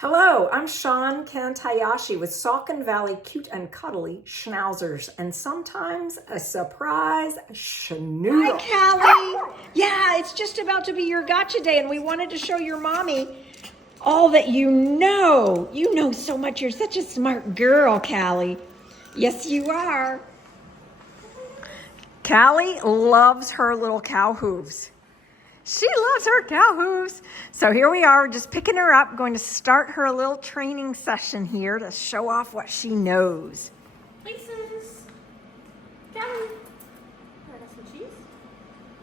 Hello, I'm Sean Kantayashi with Saucon Valley Cute and Cuddly Schnauzers, and sometimes a surprise schnoodle. Hi, Callie. Yeah, it's just about to be your gotcha day, and we wanted to show your mommy all that you know. You know so much. You're such a smart girl, Callie. Yes, you are. Callie loves her little cow hooves. She loves her cow hooves. So here we are, just picking her up, going to start her little training session here to show off what she knows. Places. Callie. I got some cheese.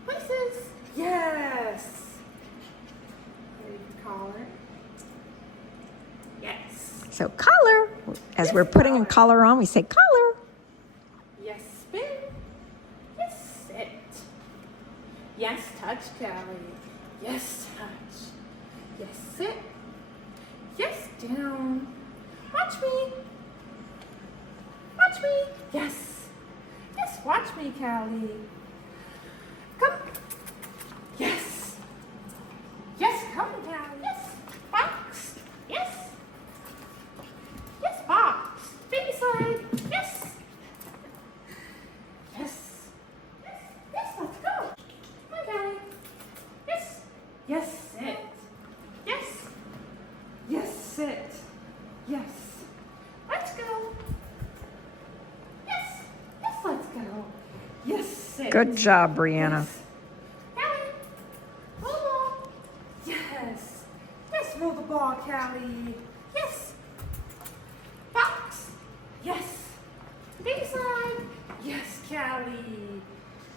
Places. Yes. Ready for collar. Yes. So collar, as we're putting a collar on, we say collar. Yes, spin. Yes, sit. Yes, touch, Callie. Yes, touch. Yes, sit. Yes, down. Watch me. Watch me. Yes. Yes, watch me, Callie. Come. Yes. Yes, come, Callie. Yes. Box. Yes. Yes, box. Baby slide. Yes. Yes. Yes. Yes, let's go. Hi, Callie. Yes. Yes, sit. Yes. Yes, sit. Yes. Let's go. Yes. Yes, let's go. Yes, sit. Good job, Brianna. Yes. Callie. Roll the ball. Yes. Yes, roll the ball, Callie. Yes. Box. Yes. Baby slide. Yes, Callie.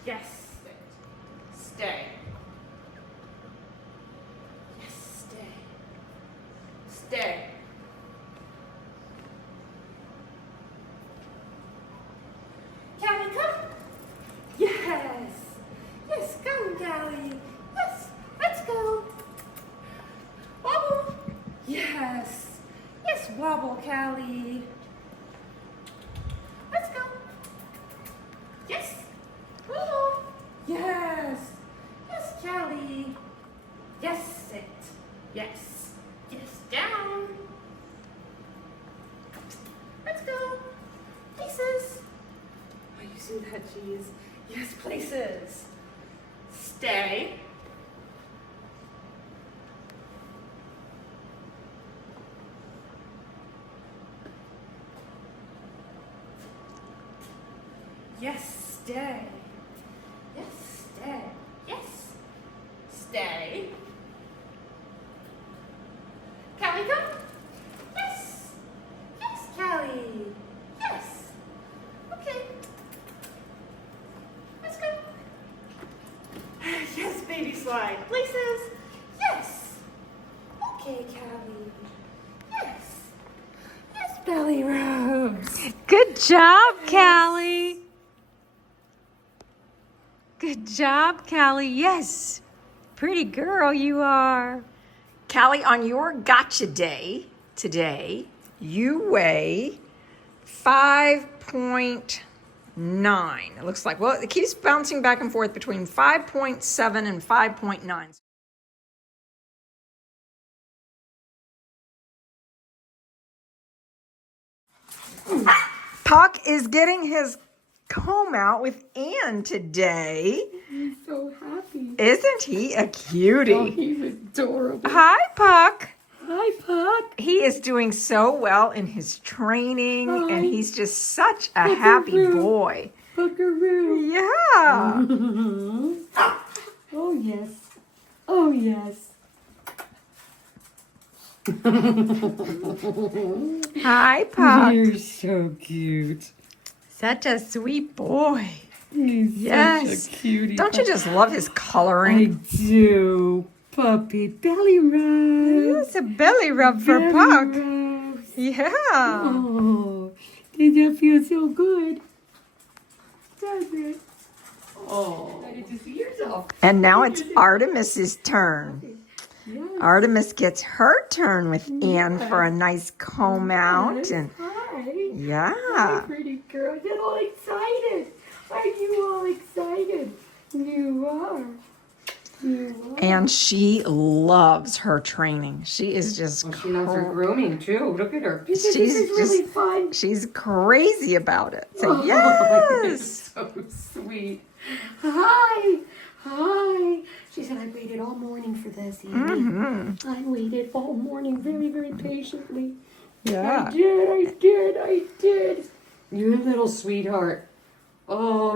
Yes. Sit. Stay. Yes, stay. Stay. Callie, come. Yes. Yes, come, Callie. Yes. Let's go. Wobble. Yes. Yes, wobble, Callie. Let's go. Yes. Wobble. Yes. Yes, Callie. Yes, sit. Yes. Yes, down. Let's go. Places. Oh, you see that, cheese? Yes, places. Stay. Yes, stay. Yes, stay. Yes. Stay. Callie, come. Yes. Yes, Callie. Yes. Okay. Let's go. Yes, baby slide. Places. Yes. Okay, Callie. Yes. Yes, belly rubs. Good job, Callie. Good job, Callie. Yes. Pretty girl you are. Callie, on your gotcha day today, you weigh 5.9. It looks like. Well, it keeps bouncing back and forth between 5.7 and 5.9. Puck is getting his comb out with Ann today. I'm so happy. Isn't he a cutie? Oh, he's adorable. Hi, Puck. Hi, Puck. He is doing so well in his training, Hi. and he's just such a happy boy. Buckaroo. Yeah. Oh, yes. Oh, yes. Hi, Puck. You're so cute. Such a sweet boy. He's Yes. such a cutie. Don't you just love his I coloring? do. Puppy belly rubs. It's a belly rub for Belly Puck. rubs. Yeah. Oh, did that feel so good? Does it? Oh. Did you see yourself? And now it's Artemis's turn. Yes. Artemis gets her turn with Ann for a nice comb out. And Hi. Hi, yeah. pretty girl. Get all excited. Are you all excited? You are. And she loves her training. She is just She loves her grooming too. Look at her. This she's is really fun. She's crazy about it. So Oh, yes. so sweet. Hi. Hi. She said, I waited all morning for this, Amy. I waited all morning very, very patiently. Yeah. I did. You're a little sweetheart. Oh,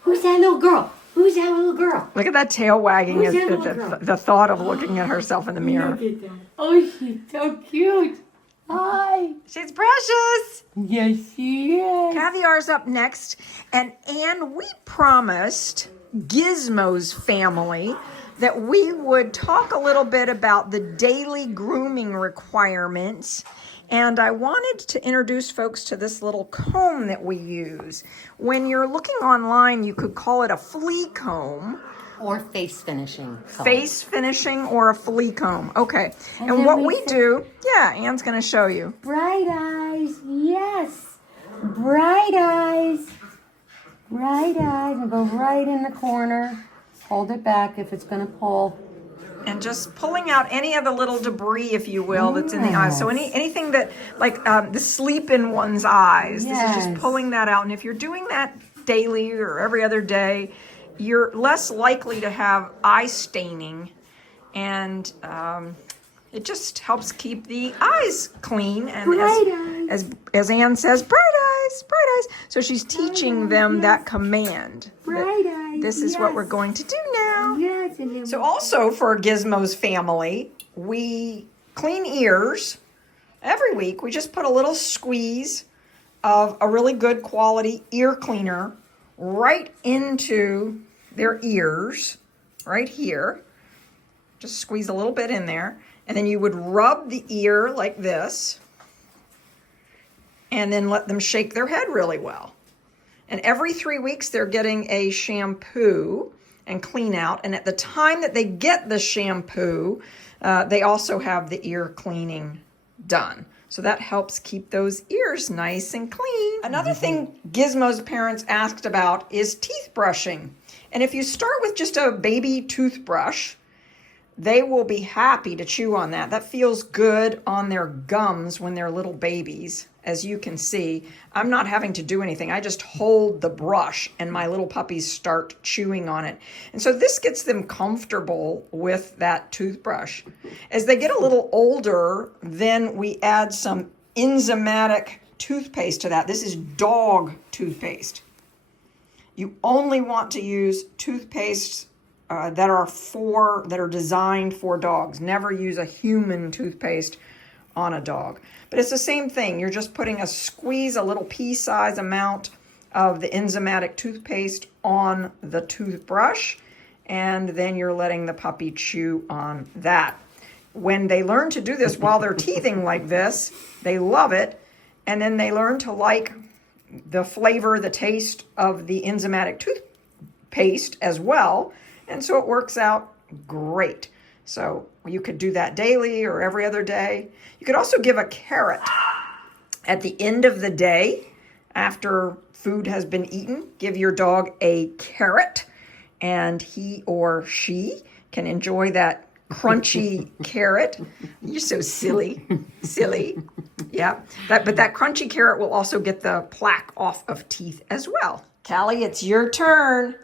who's that little girl? Who's that little girl? Look at that tail wagging Who's at that little girl? the thought of looking at herself in the mirror. Look at that. Oh, she's so cute. Hi. She's precious. Yes, she is. Caviar's up next. And we promised Gizmo's family that we would talk a little bit about the daily grooming requirements. And I wanted to introduce folks to this little comb that we use. When you're looking online, you could call it a flea comb. Or face finishing. Face finishing or a flea comb. Okay. And then what we we do, yeah, Anne's going to show you. Bright eyes, yes. Bright eyes. Bright eyes. And go right in the corner. Hold it back if it's going to pull. And just pulling out any of the little debris, if you will, that's in the eyes. So anything that, like the sleep in one's eyes, this is just Yes. pulling that out. And if you're doing that daily or every other day, you're less likely to have eye staining. And it just helps keep the eyes clean. And as Anne says, bright eyes, bright eyes. So she's teaching them that command. Bright eyes. This is what we're going to do now. Yes. And then So also for Gizmo's family, we clean ears every week. We just put a little squeeze of a really good quality ear cleaner right into their ears, right here. Just squeeze a little bit in there. And then you would rub the ear like this and then let them shake their head really well. And every 3 weeks, they're getting a shampoo and clean out. And at the time that they get the shampoo, they also have the ear cleaning done. So that helps keep those ears nice and clean. Another thing Gizmo's parents asked about is teeth brushing. And if you start with just a baby toothbrush, they will be happy to chew on that. That feels good on their gums when they're little babies. As you can see, I'm not having to do anything. I just hold the brush and my little puppies start chewing on it. And so this gets them comfortable with that toothbrush. As they get a little older, then we add some enzymatic toothpaste to that. This is dog toothpaste. You only want to use toothpaste that are designed for dogs. Never use a human toothpaste on a dog. But it's the same thing. You're just putting a little pea-size amount of the enzymatic toothpaste on the toothbrush, and then you're letting the puppy chew on that. When they learn to do this while they're teething like this, they love it, and then they learn to like the flavor, the taste of the enzymatic toothpaste as well, and so it works out great. So you could do that daily or every other day. You could also give a carrot at the end of the day after food has been eaten. Give your dog a carrot and he or she can enjoy that crunchy carrot. You're so silly. Yeah. But that crunchy carrot will also get the plaque off of teeth as well. Callie, it's your turn.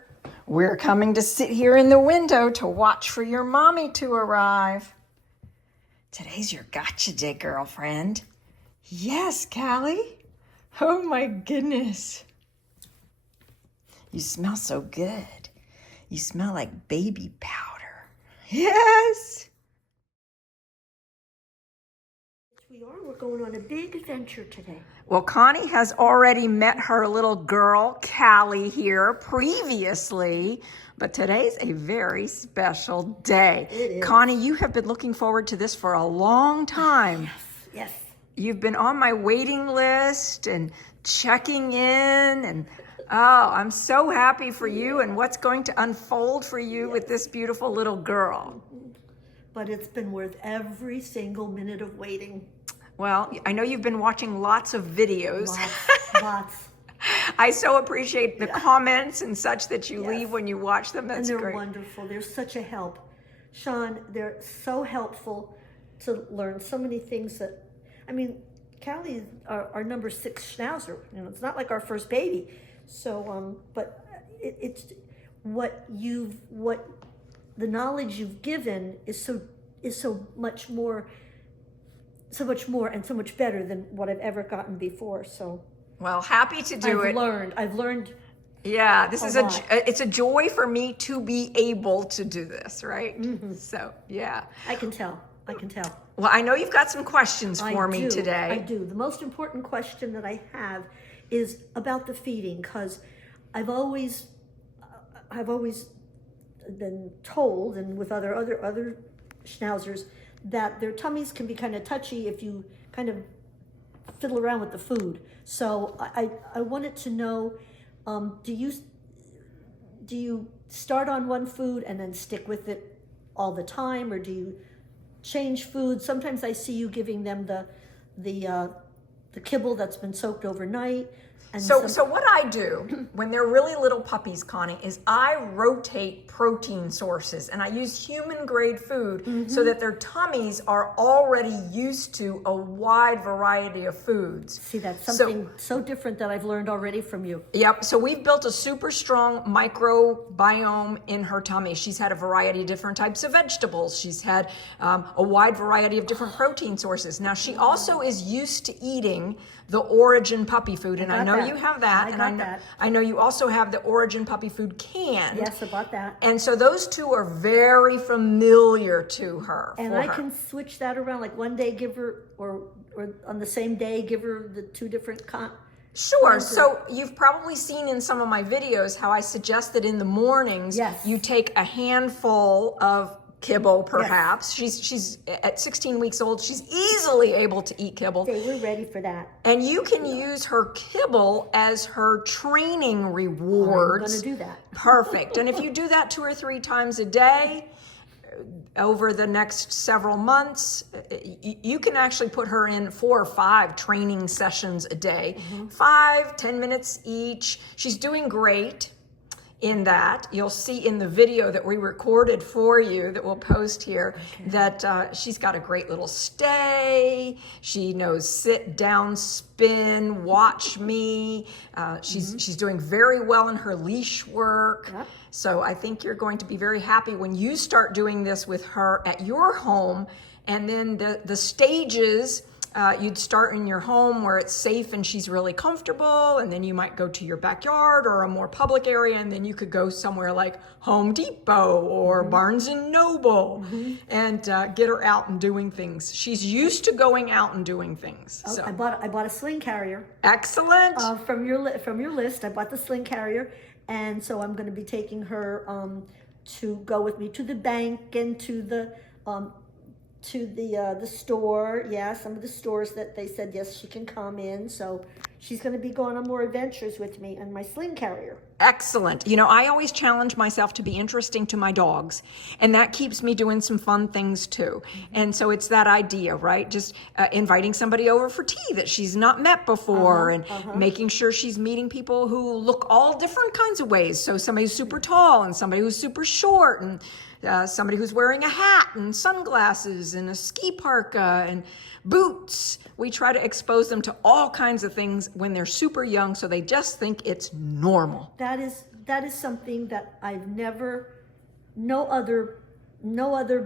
We're coming to sit here in the window to watch for your mommy to arrive. Today's your gotcha day, girlfriend. Yes, Callie. Oh my goodness. You smell so good. You smell like baby powder. Yes. We're going on a big adventure today. Well, Connie has already met her little girl, Callie, here previously, but today's a very special day. It is. Connie, you have been looking forward to this for a long time. Yes. You've been on my waiting list and checking in, and oh, I'm so happy for you and what's going to unfold for you with this beautiful little girl. But it's been worth every single minute of waiting. Well, I know you've been watching lots of videos. Lots. I so appreciate the comments and such that you Yes. leave when you watch them. That's And they're great. wonderful. They're such a help. Sean, they're so helpful to learn so many things that, I mean, Callie is our number 6 Schnauzer. You know, it's not like our first baby. So, but it's what the knowledge you've given is so much more and so much better than what I've ever gotten before. So Well, happy to do it. I've learned. Yeah, this is lot. it's a joy for me to be able to do this, right? Mm-hmm. So, yeah. I can tell. Well, I know you've got some questions for me today. I do. The most important question that I have is about the feeding, because I've always been told, and with other schnauzers, that their tummies can be kind of touchy if you kind of fiddle around with the food. So I wanted to know, do you start on one food and then stick with it all the time, or do you change food? Sometimes I see you giving them the kibble that's been soaked overnight. And So what I do when they're really little puppies, Connie, is I rotate protein sources, and I use human grade food so that their tummies are already used to a wide variety of foods. see, that's something so different that I've learned already from you. Yep. So we've built a super strong microbiome in her tummy. She's had a variety of different types of vegetables. She's had a wide variety of different protein sources. Now, she also is used to eating the Origin puppy food, and I know that. you have that. I and got that. I know you also have the Origin puppy food canned. Yes, I bought that. And so those two are very familiar to her. And for I her. can switch that around, like one day give her, or on the same day give her the 2 different Sure. So you've probably seen in some of my videos how I suggest that in the mornings Yes. you take a handful of kibble, perhaps. She's at 16 weeks old. She's easily able to eat kibble. Okay, we're ready for that. And you can use her kibble as her training rewards. I'm going to do that. Perfect. And if you do that 2 or 3 times a day over the next several months, you can actually put her in 4 or 5 training sessions a day, 5-10 minutes each. She's doing great in that. You'll see in the video that we recorded for you that we'll post here that she's got a great little stay. She knows sit, down, spin, watch me. She's doing very well in her leash work. Yep. So I think you're going to be very happy when you start doing this with her at your home. And then the stages, you'd start in your home where it's safe and she's really comfortable, and then you might go to your backyard or a more public area, and then you could go somewhere like Home Depot or Barnes and Noble and get her out and doing things. She's used to going out and doing things. Oh, So I bought a sling carrier. excellent. From your list. I bought the sling carrier, and so I'm going to be taking her to go with me to the bank and to the store. Yeah, some of the stores that they said yes she can come in. So she's going to be going on more adventures with me and my sling carrier. Excellent. You know, I always challenge myself to be interesting to my dogs, and that keeps me doing some fun things too. And so it's that idea, right? Just inviting somebody over for tea that she's not met before, and making sure she's meeting people who look all different kinds of ways. So somebody who's super tall and somebody who's super short, and somebody who's wearing a hat and sunglasses and a ski parka and boots. We try to expose them to all kinds of things when they're super young, so they just think it's normal. That is something that I've never, no other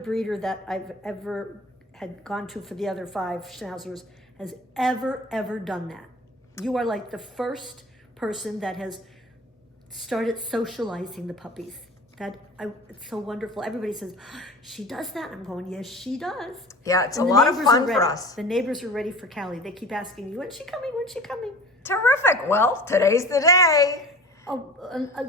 breeder that I've ever had gone to for the other 5 Schnauzers has ever done that. You are like the first person that has started socializing the puppies. It's so wonderful. Everybody says, she does that. I'm going, yes, she does. Yeah, it's And a the lot of neighbors are fun for ready. us. The neighbors are ready for Callie. They keep asking me, when's she coming? When's she coming? Terrific. Well, today's the day. Oh,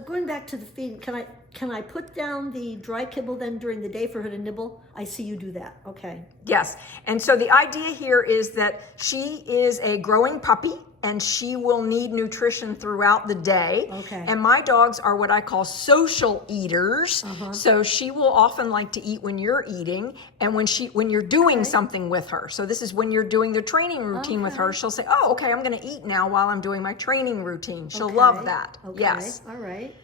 going back to the feeding, can I can I put down the dry kibble then during the day for her to nibble? I see you do that. Okay. Yes. And so the idea here is that she is a growing puppy and she will need nutrition throughout the day. Okay. And my dogs are what I call social eaters. So she will often like to eat when you're eating and when you're doing something with her. So this is when you're doing the training routine with her. She'll say, oh, okay, I'm going to eat now while I'm doing my training routine. She'll love that. Okay. Yes. All right.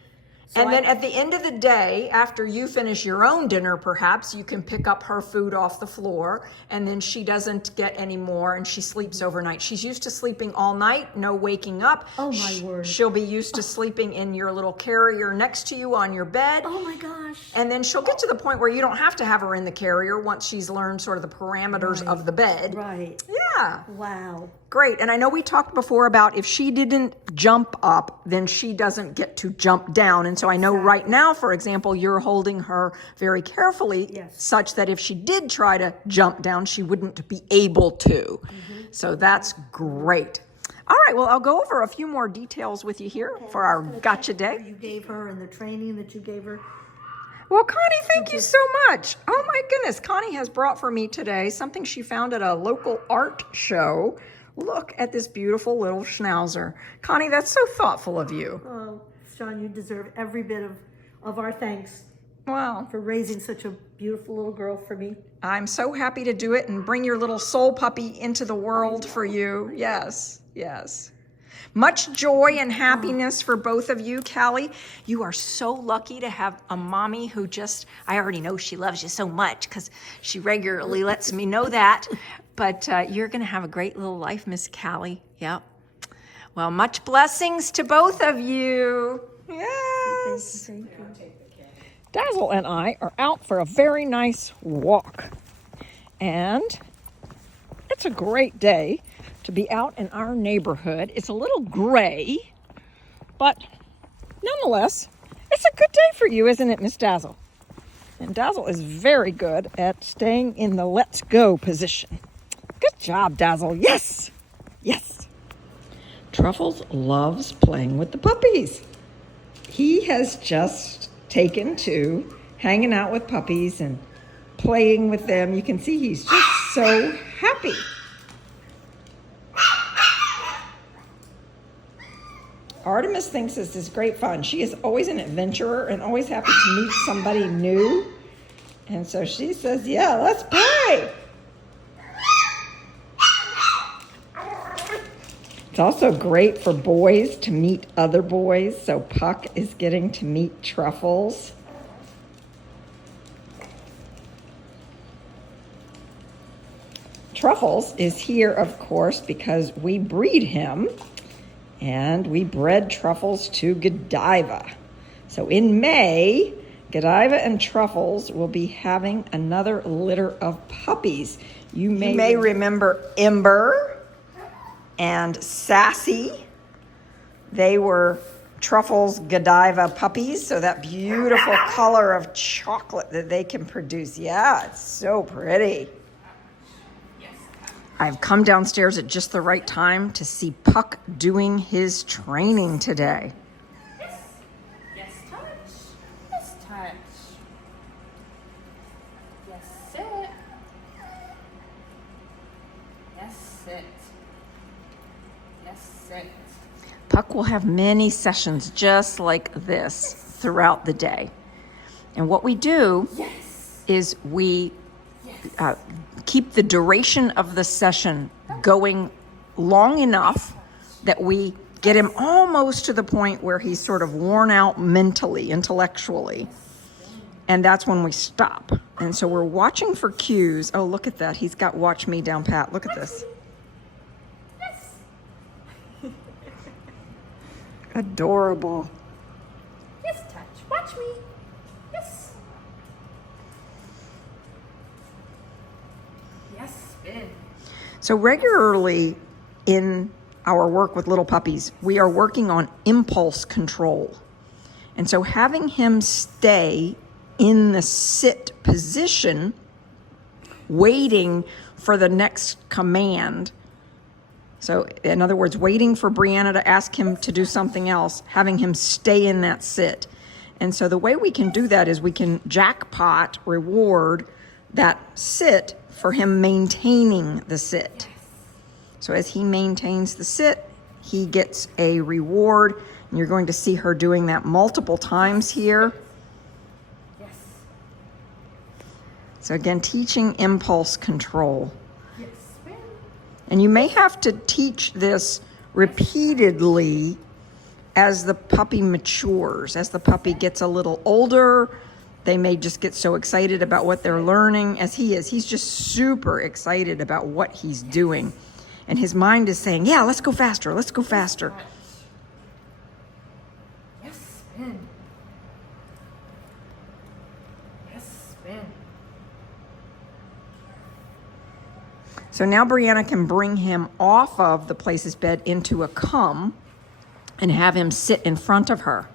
And then at the end of the day, after you finish your own dinner, perhaps, you can pick up her food off the floor, and then she doesn't get any more, and she sleeps overnight. She's used to sleeping all night, no waking up. Oh, my word. She'll be used to sleeping in your little carrier next to you on your bed. Oh, my gosh. And then she'll get to the point where you don't have to have her in the carrier once she's learned sort of the parameters of the bed. Right. Yeah. Wow. Great. And I know we talked before about if she didn't jump up, then she doesn't get to jump down. And so I know right now, for example, you're holding her very carefully such that if she did try to jump down, she wouldn't be able to. So that's great. All right. Well, I'll go over a few more details with you here for our gotcha day. You gave her and the training that you gave her. Well, Connie, thank you so much. Oh my goodness. Connie has brought for me today something she found at a local art show. Look at this beautiful little Schnauzer. Connie, that's so thoughtful of you. Oh, Sean, you deserve every bit of our thanks Wow. for raising such a beautiful little girl for me. I'm so happy to do it and bring your little soul puppy into the world for you. Yes, yes. Much joy and happiness for both of you, Callie. You are so lucky to have a mommy who I already know she loves you so much because she regularly lets me know that. But you're going to have a great little life, Miss Callie. Yep. Well, much blessings to both of you. Yes. Thank you. Dazzle and I are out for a very nice walk. And it's a great day to be out in our neighborhood. It's a little gray, but nonetheless, it's a good day for you, isn't it, Miss Dazzle? And Dazzle is very good at staying in the let's go position. Good job, Dazzle. Yes, yes. Truffles loves playing with the puppies. He has just taken to hanging out with puppies and playing with them. You can see he's just so happy. Artemis thinks this is great fun. She is always an adventurer and always happy to meet somebody new. And so she says, yeah, let's play. It's also great for boys to meet other boys. So Puck is getting to meet Truffles. Truffles is here, of course, because we breed him. And we bred Truffles to Godiva. So in May, Godiva and Truffles will be having another litter of puppies. You may remember Ember and Sassy. They were Truffles Godiva puppies, so that beautiful color of chocolate that they can produce. Yeah, it's so pretty. I've come downstairs at just the right time to see Puck doing his training today. Yes, touch. Yes, touch. Yes, sit. Yes, sit. Yes, sit. Puck will have many sessions just like this throughout the day. And what we do is we keep the duration of the session going long enough that we get him almost to the point where he's sort of worn out mentally, intellectually. And that's when we stop. And so we're watching for cues. Oh, look at that. He's got watch me down pat. Look at this. Yes. Adorable. Yes, touch. Watch me. Yes. Yes, spin. So regularly in our work with little puppies, we are working on impulse control. And so having him stay in the sit position, waiting for the next command. So in other words, waiting for Brianna to ask him to do something else, having him stay in that sit. And so the way we can do that is we can jackpot reward that sit for him maintaining the sit. So as he maintains the sit, he gets a reward. And you're going to see her doing that multiple times here. Yes. So again, teaching impulse control. Yes, ma'am. And you may have to teach this repeatedly as the puppy matures. As the puppy gets a little older, they may just get so excited about what they're learning, as he is. He's just super excited about what he's doing. And his mind is saying, yeah, let's go faster, let's go faster. Yes, ma'am. Yes, ma'am. So now Brianna can bring him off of the Places bed into a come and have him sit in front of her.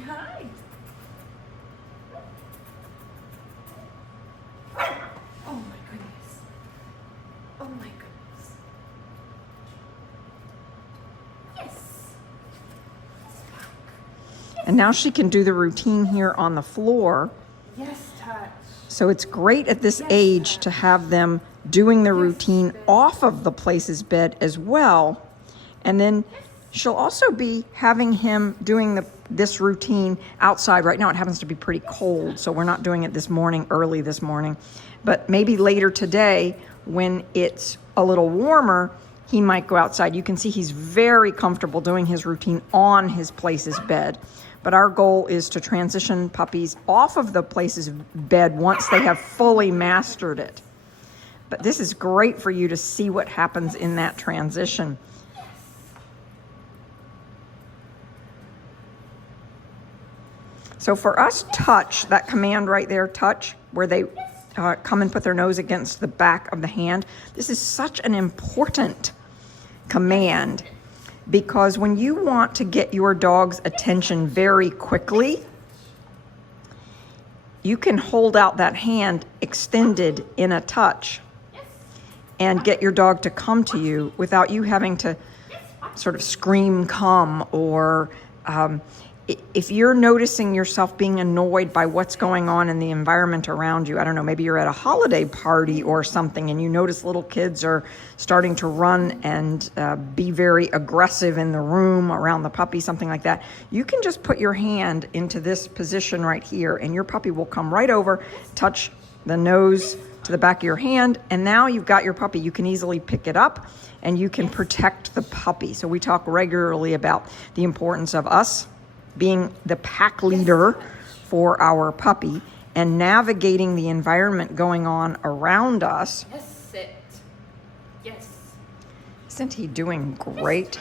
Hi. Oh my goodness. Oh my goodness. Yes. And now she can do the routine here on the floor. Yes, touch. So it's great at this age to have them doing the routine off of the Places bed as well. And then she'll also be having him doing this routine outside. Right now it happens to be pretty cold, so we're not doing it this morning, early this morning. But maybe later today, when it's a little warmer, he might go outside. You can see he's very comfortable doing his routine on his Places bed. But our goal is to transition puppies off of the Places bed once they have fully mastered it. But this is great for you to see what happens in that transition. So for us, touch, that command right there, touch, where they come and put their nose against the back of the hand, this is such an important command, because when you want to get your dog's attention very quickly, you can hold out that hand extended in a touch and get your dog to come to you without you having to sort of scream come, or if you're noticing yourself being annoyed by what's going on in the environment around you, I don't know, maybe you're at a holiday party or something and you notice little kids are starting to run and be very aggressive in the room around the puppy, something like that, you can just put your hand into this position right here and your puppy will come right over, touch the nose to the back of your hand, and now you've got your puppy. You can easily pick it up and you can protect the puppy. So we talk regularly about the importance of us being the pack leader for our puppy and navigating the environment going on around us. Yes, sit. Yes. Isn't he doing great?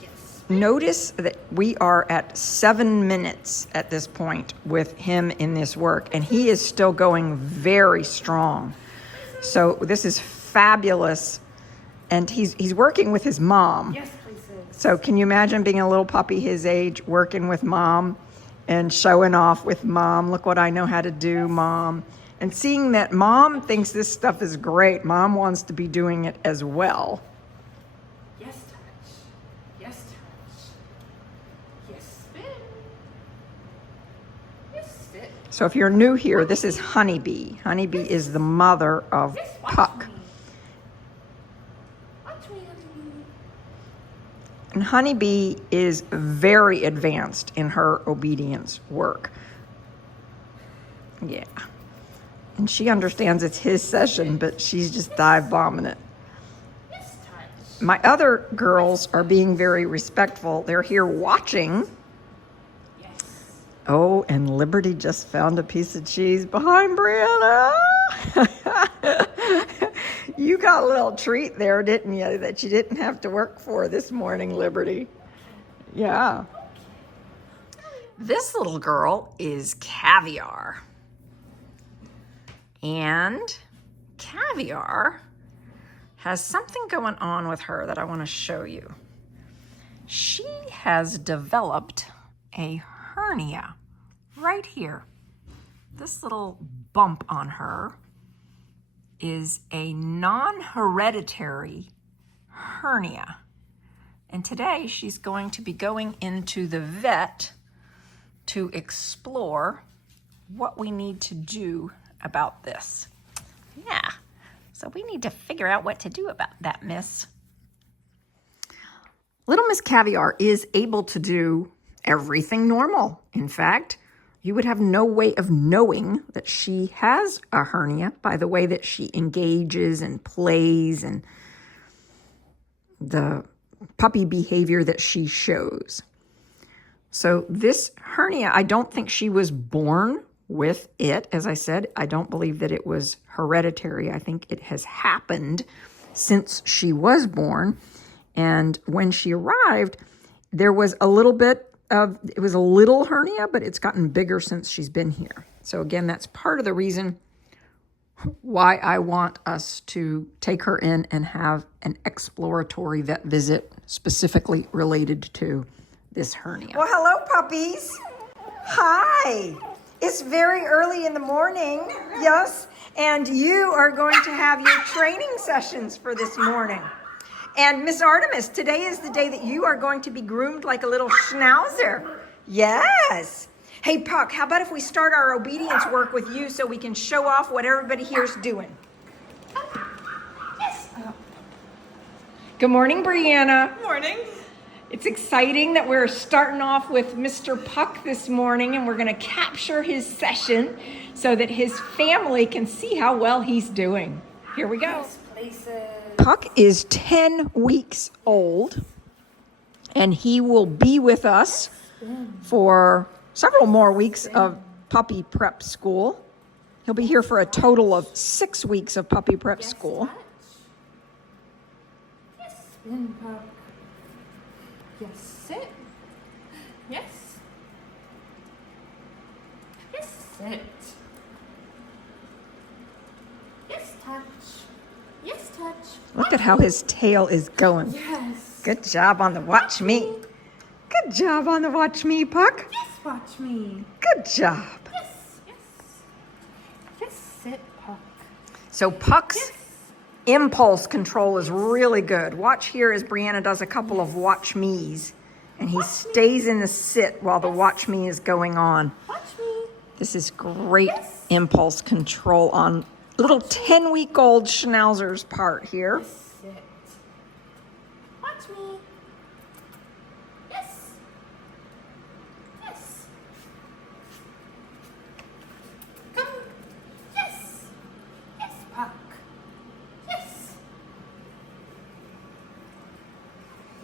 Yes. Notice that we are at 7 minutes at this point with him in this work, and he is still going very strong. So this is fabulous. And he's working with his mom. Yes, please. So can you imagine being a little puppy his age, working with mom and showing off with mom? Look what I know how to do, mom. And seeing that mom thinks this stuff is great. Mom wants to be doing it as well. Yes, touch. Yes, touch. Yes, spin. Yes, sit. So if you're new here, this is Honeybee. Honeybee is the mother of Yes, watch Puck. me. Watch me, honey. And Honeybee is very advanced in her obedience work. Yeah. And she understands it's his session, but she's just dive bombing it. Yes, touch. My other girls are being very respectful. They're here watching. Yes. Oh, and Liberty just found a piece of cheese behind Brianna. You got a little treat there, didn't you, that you didn't have to work for this morning, Liberty? Yeah. This little girl is Caviar. And Caviar has something going on with her that I want to show you. She has developed a hernia right here. This little bump on her is a non-hereditary hernia. And today she's going to be going into the vet to explore what we need to do about this. Yeah, so we need to figure out what to do about that, miss. Little Miss Caviar is able to do everything normal. In fact, you would have no way of knowing that she has a hernia by the way that she engages and plays and the puppy behavior that she shows. So this hernia, I don't think she was born with it. As I said, I don't believe that it was hereditary. I think it has happened since she was born. And when she arrived, there was a little bit of, it was a little hernia, but it's gotten bigger since she's been here. So again, that's part of the reason why I want us to take her in and have an exploratory vet visit specifically related to this hernia. Well, hello, puppies. Hi. It's very early in the morning, yes, and you are going to have your training sessions for this morning. And Miss Artemis, today is the day that you are going to be groomed like a little schnauzer. Yes. Hey, Puck, how about if we start our obedience work with you so we can show off what everybody here's doing? Yes. Good morning, Brianna. Good morning. It's exciting that we're starting off with Mr. Puck this morning, and we're going to capture his session so that his family can see how well he's doing. Here we go. Puck is 10 weeks old, and he will be with us for several more weeks of puppy prep school. He'll be here for a total of 6 weeks of puppy prep school. Yes, spin, Puck. Yes, sit. Yes. Yes, sit. Yes, touch. Yes, touch. Look at how his tail is going. Yes. Good job on the watch me. Good job on the watch me, Puck. Yes, watch me. Good job. Yes, yes. Yes, sit, Puck. So Puck's impulse control is really good. Watch here as Brianna does a couple of watch me's, and he stays in the sit while the watch me is going on. Watch me. This is great impulse control on little 10-week-old Schnauzer's part here. Sit. Watch me. Yes. Yes. Come. Yes. Yes, Puck. Yes.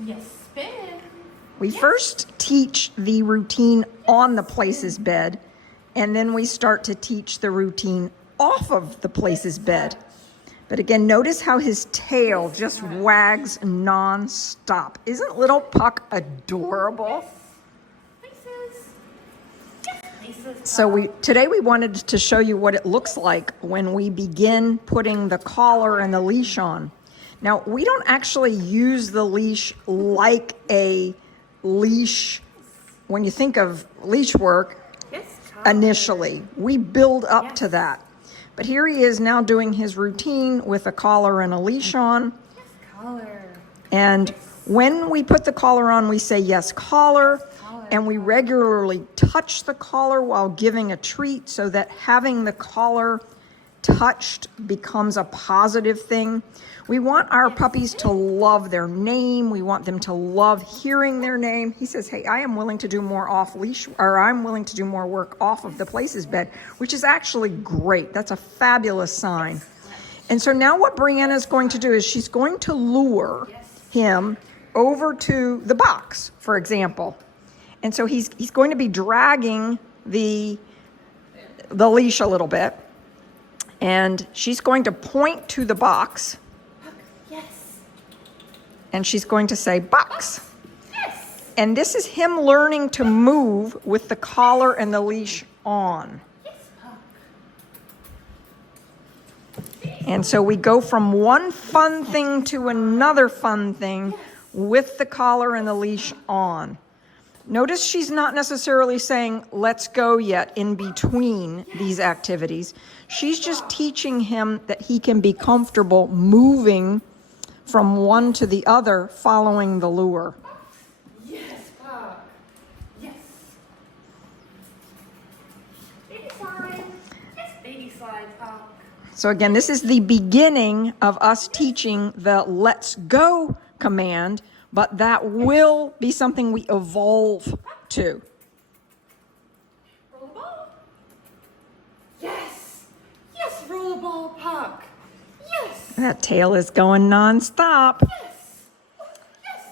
Yes, spin. We first teach the routine on the places bed, and then we start to teach the routine off of the places bed. But again, notice how his tail just wags non-stop. Isn't little Puck adorable? So today we wanted to show you what it looks like when we begin putting the collar and the leash on. Now, we don't actually use the leash like a leash when you think of leash work initially. We build up to that. But here he is now doing his routine with a collar and a leash on. And when we put the collar on, we say, yes, collar. And we regularly touch the collar while giving a treat so that having the collar touched becomes a positive thing. We want our puppies to love their name. We want them to love hearing their name. He says, hey, I am willing to do more off leash, or I'm willing to do more work off of the places bed, which is actually great. That's a fabulous sign. And so now what Brianna is going to do is she's going to lure him over to the box, for example. And so he's going to be dragging the leash a little bit. And she's going to point to the box. Yes. And she's going to say, box. Yes. And this is him learning to move with the collar and the leash on. Yes, Puck. And so we go from one fun thing to another fun thing with the collar and the leash on. Notice she's not necessarily saying, let's go yet in between these activities. She's just teaching him that he can be comfortable moving from one to the other following the lure. Yes, Puck. Yes. Baby slide. Yes, baby slide, Puck. So again, this is the beginning of us teaching the let's go command, but that will be something we evolve to. Roll the ball. Yes. Yes, roll the ball, Puck. Yes. That tail is going nonstop. Yes. Yes.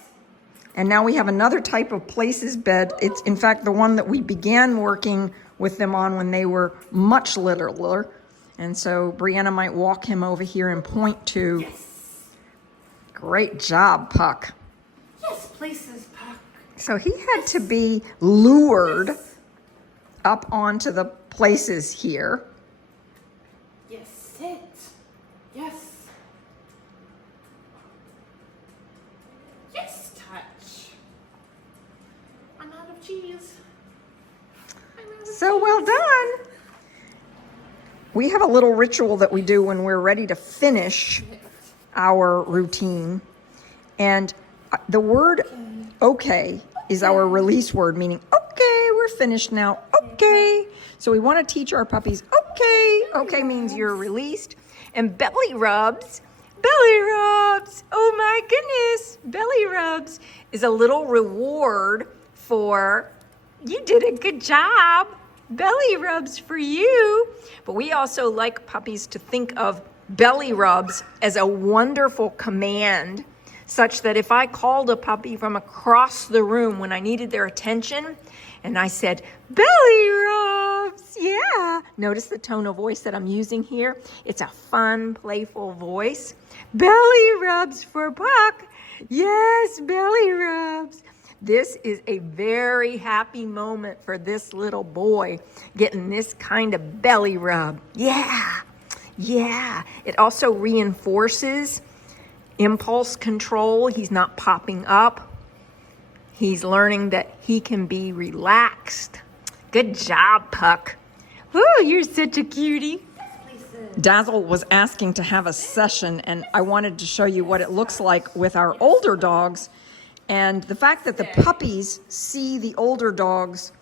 And now we have another type of places bed. It's in fact the one that we began working with them on when they were much littler. And so Brianna might walk him over here and point to. Yes. Great job, Puck. Yes, places, Puck. So he had to be lured up onto the places here. Yes, sit. Yes. Yes, touch. I'm out of cheese. I'm out of So well done. We have a little ritual that we do when we're ready to finish our routine. And the word okay is our release word, meaning, okay, we're finished now. Okay. So we want to teach our puppies, okay. Okay means you're released. And belly rubs. Belly rubs. Oh my goodness. Belly rubs is a little reward for you did a good job. Belly rubs for you. But we also like puppies to think of belly rubs as a wonderful command, such that if I called a puppy from across the room when I needed their attention and I said, belly rubs, yeah. Notice the tone of voice that I'm using here. It's a fun, playful voice. Belly rubs for Puck. Yes, belly rubs. This is a very happy moment for this little boy, getting this kind of belly rub. Yeah, yeah. It also reinforces impulse control. He's not popping up. He's learning that he can be relaxed. Good job, Puck. Oh, you're such a cutie. Dazzle was asking to have a session, and I wanted to show you what it looks like with our older dogs. And the fact that the puppies see the older dogs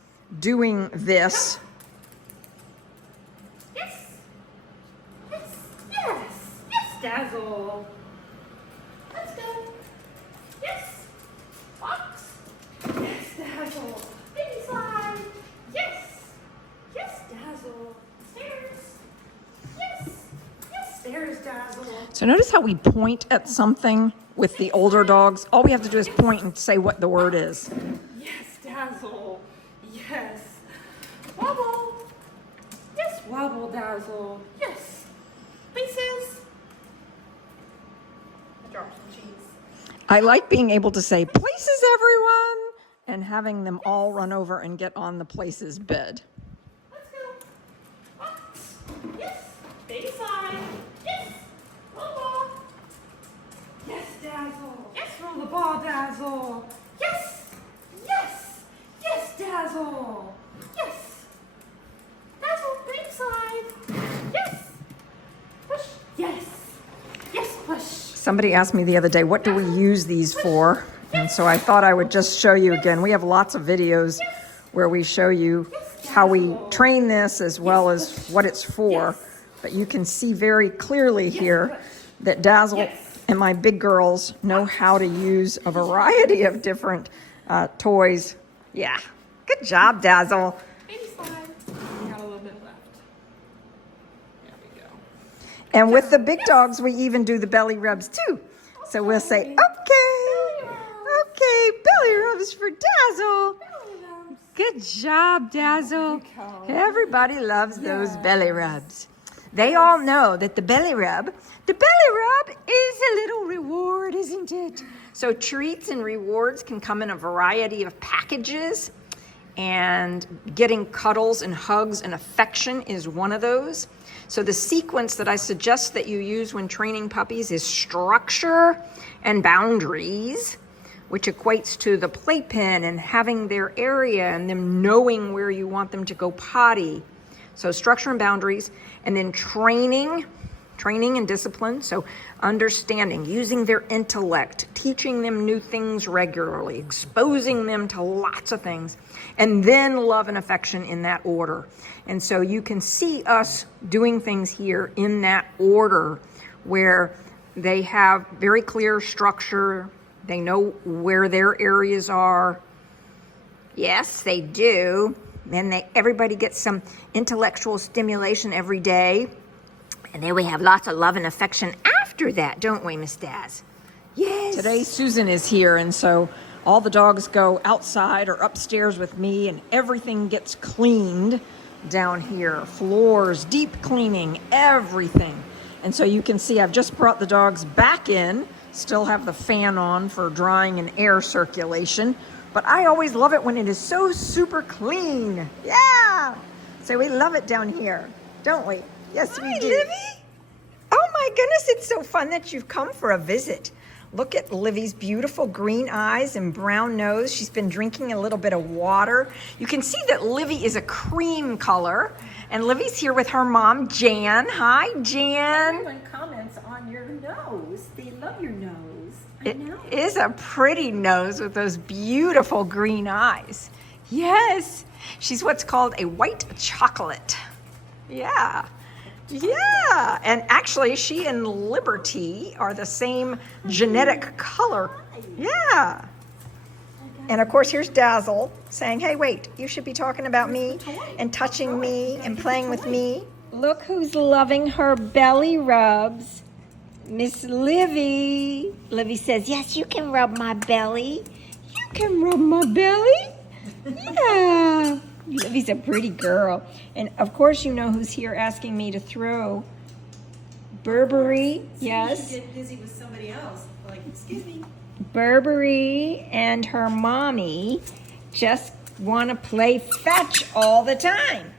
doing this. Yes. Yes. Yes. Yes, Dazzle. Let's go. Yes. Fox. Yes, Dazzle. Baby slide. Yes. Yes, Dazzle. Stairs. Yes. Yes, stairs, Dazzle. So notice how we point at something with the older dogs. All we have to do is point and say what the word is. Yes, Dazzle. Yes. Wobble. Yes, wobble, Dazzle. Yes. Places. I dropped some cheese. I like being able to say places, everyone, and having them all run over and get on the places bed. Let's go. Fox. Yes. Baby slide. Yes. Roll ball. Yes, Dazzle. Yes, roll the ball, Dazzle. Yes. Yes. Yes, Dazzle. Yes. Dazzle, baby slide. Yes. Push. Yes. Yes, push. Somebody asked me the other day, what do we use these for? And so I thought I would just show you again. We have lots of videos where we show you how we train this as well as what it's for. But you can see very clearly here that Dazzle and my big girls know how to use a variety of different toys. Yeah, good job, Dazzle. Baby slide. We got a little bit left. There we go. And with the big dogs, we even do the belly rubs too. So we'll say, okay, belly rubs for Dazzle. Good job, Dazzle. Everybody loves those belly rubs. They all know that the belly rub is a little reward, isn't it? So treats and rewards can come in a variety of packages, and getting cuddles and hugs and affection is one of those. So the sequence that I suggest that you use when training puppies is structure and boundaries, which equates to the playpen and having their area and them knowing where you want them to go potty. So structure and boundaries, and then training training and discipline. So understanding, using their intellect, teaching them new things regularly, exposing them to lots of things, and then love and affection in that order. And so you can see us doing things here in that order where they have very clear structure. They know where their areas are. Yes, they do. And everybody gets some intellectual stimulation every day. And then we have lots of love and affection after that, don't we, Miss Daz? Yes. Today, Susan is here, and so all the dogs go outside or upstairs with me, and everything gets cleaned down here. Floors, deep cleaning, everything. And so you can see I've just brought the dogs back in, still have the fan on for drying and air circulation. But I always love it when it is so super clean. Yeah. So we love it down here, don't we? Yes, we do. Hi, Livy. Oh my goodness, it's so fun that you've come for a visit. Look at Livy's beautiful green eyes and brown nose. She's been drinking a little bit of water. You can see that Livy is a cream color. And Livy's here with her mom, Jan. Hi, Jan. Everyone comments on your nose. They love your nose. It is a pretty nose with those beautiful green eyes. Yes, she's what's called a white chocolate. Yeah, yeah. And actually, she and Liberty are the same genetic color. Yeah. And of course, here's Dazzle saying, hey, wait, you should be talking about me and touching me and playing with me. Look who's loving her belly rubs. Miss Livy. Livy says, yes, you can rub my belly. You can rub my belly. Yeah. Livy's a pretty girl. And of course, you know who's here asking me to throw. Burberry, yes. You get busy with somebody else. Like, excuse me. Burberry and her mommy just want to play fetch all the time.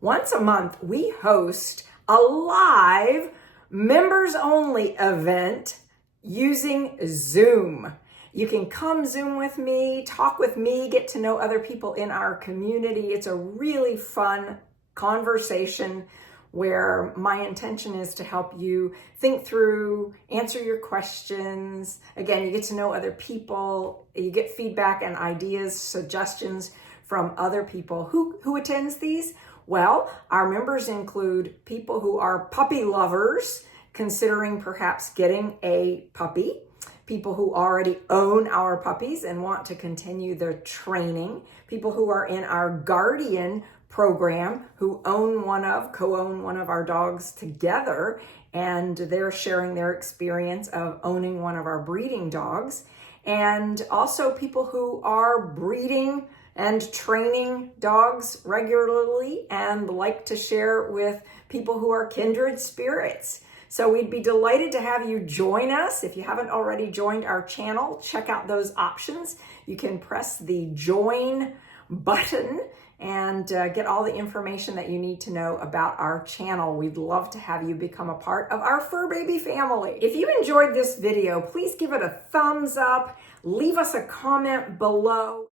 Once a month, we host a live members-only event using Zoom. You can come Zoom with me, talk with me, get to know other people in our community. It's a really fun conversation where my intention is to help you think through, answer your questions. Again, you get to know other people, you get feedback and ideas, suggestions from other people. Who attends these? Well, our members include people who are puppy lovers, considering perhaps getting a puppy, people who already own our puppies and want to continue their training, people who are in our guardian program who co-own one of our dogs together, and they're sharing their experience of owning one of our breeding dogs, and also people who are breeding and training dogs regularly and like to share with people who are kindred spirits. So we'd be delighted to have you join us. If you haven't already joined our channel, check out those options. You can press the join button and get all the information that you need to know about our channel. We'd love to have you become a part of our fur baby family. If you enjoyed this video, please give it a thumbs up, leave us a comment below.